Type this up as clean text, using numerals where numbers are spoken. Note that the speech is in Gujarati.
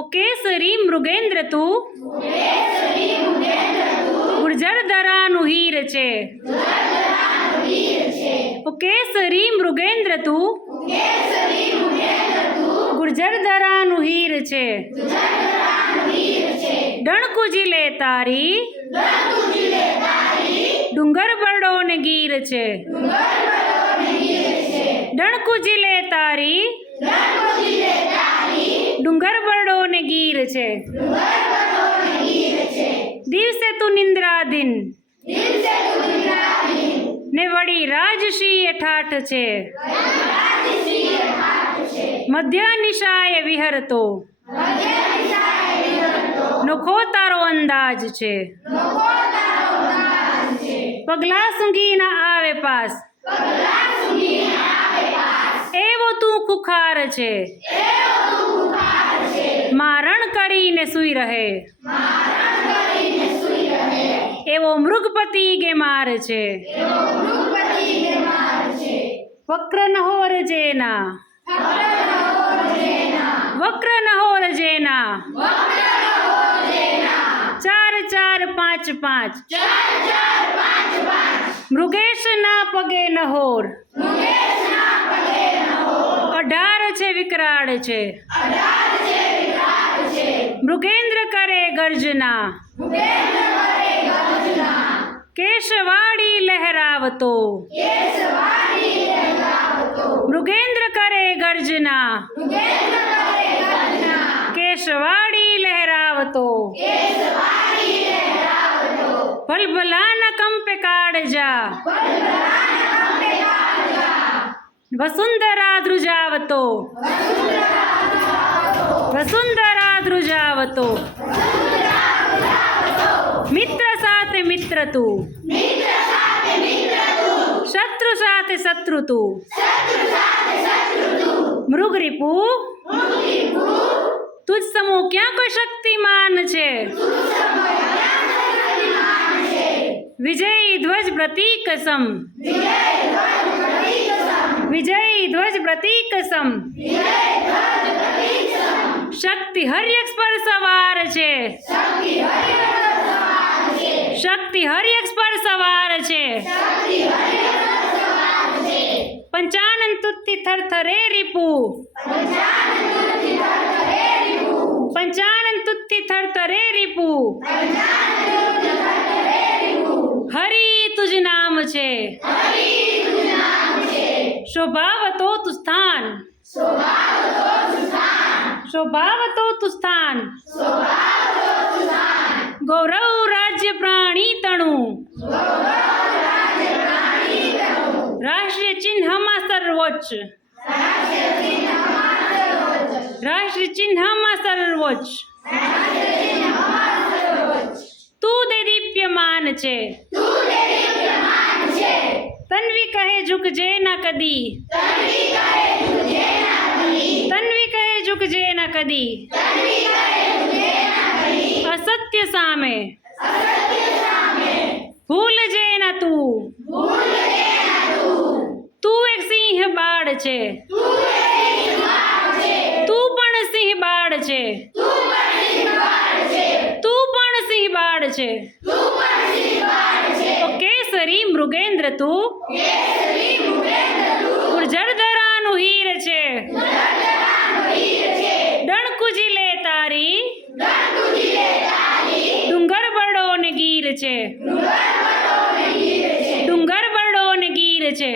ઓ કેસરી મૃગેન્દ્ર તું ગુર્જર દરાનું હીર છે. ઓ કેસરી મૃગેન્દ્ર તું ગુર્જર દરાનું હીર છે. ડણકું જીલે તારી ડુંગર બરડો ને ગીર છે. ડણકું જીલે તારી ડુંગર બરડો ને ગીર છે. દિવસે તું નિંદ્રાધીન ને વળી રાજશ્રીએ ઠાઠ છે. મધ્ય નિશાએ વિહરતો નોખો તારો અંદાજ છે. પગલા સૂંઘી ના આવે પાસ એવો તું ખુખાર છે. મારણ કરીને સૂઈ રહે એવો મૃગપતિ ગેમાર છે. વક્ર નહોર જેના વક્ર નહોર જેના 4 4 5 5 મૃગેશ ના પગે નહોર 18 છે વિકરાળ છે. મૃગેન્દ્ર કરે ગર્જના કેશવાડી લહેરાવતો મૃગેન્દ્ર કરે ગર્જના કેશવાડી લહેરાવતો ભલભલાના કંપે કાળજા વસુંધરા ધ્રુજાવતો વસુંધરા ધ્રુજાવતો મિત્ર સાથે મિત્ર તું શત્રુ સાથે શત્રુ તું મૃગરીપુ તુજ સમૂહ ક્યાં કોઈ શક્તિમાન છે. વિજયી ધ્વજ પ્રતીક સમ વિજયી ધ્વજ પ્રતીક સમ શક્તિ હર્યક્ષ પર સવાર છે. શક્તિ હર્યક્ષ પર સવાર છે. પંચાનન તુત્તિ થરથરે રીપુ પંચાનન તુત્તિ થરથરે રીપુ હરી તુજ નામ છે. શોભાવતો તુ સ્થાન શોભાવતો તુ સ્થાન ગૌરવ રાજ્ય પ્રાણી તણું રાષ્ટ્રીય ચિહ્નમાં સર્વોચ્ચ રાષ્ટ્રીય ચિહ્નમાં સર્વોચ્ચ તું દે દીપ્યમાન છે. તન્વી કહે ઝુકજે ના કદી તન્વી કહે ઝુકજે ના કદી અસત્ય સામે ભૂલજે ના તું તું એક સિંહ બાળ છે. તું પણ સિંહ બાળ છે. તું પણ સિંહ બાળ છે. ઓ કેસરી મૃગેન્દ્ર તું ગુર્જર દરાનું હીર છે. ડણકું જીલે તારી ડુંગર બરડો ને ગીર છે. ડુંગર બરડો ને ગીર છે.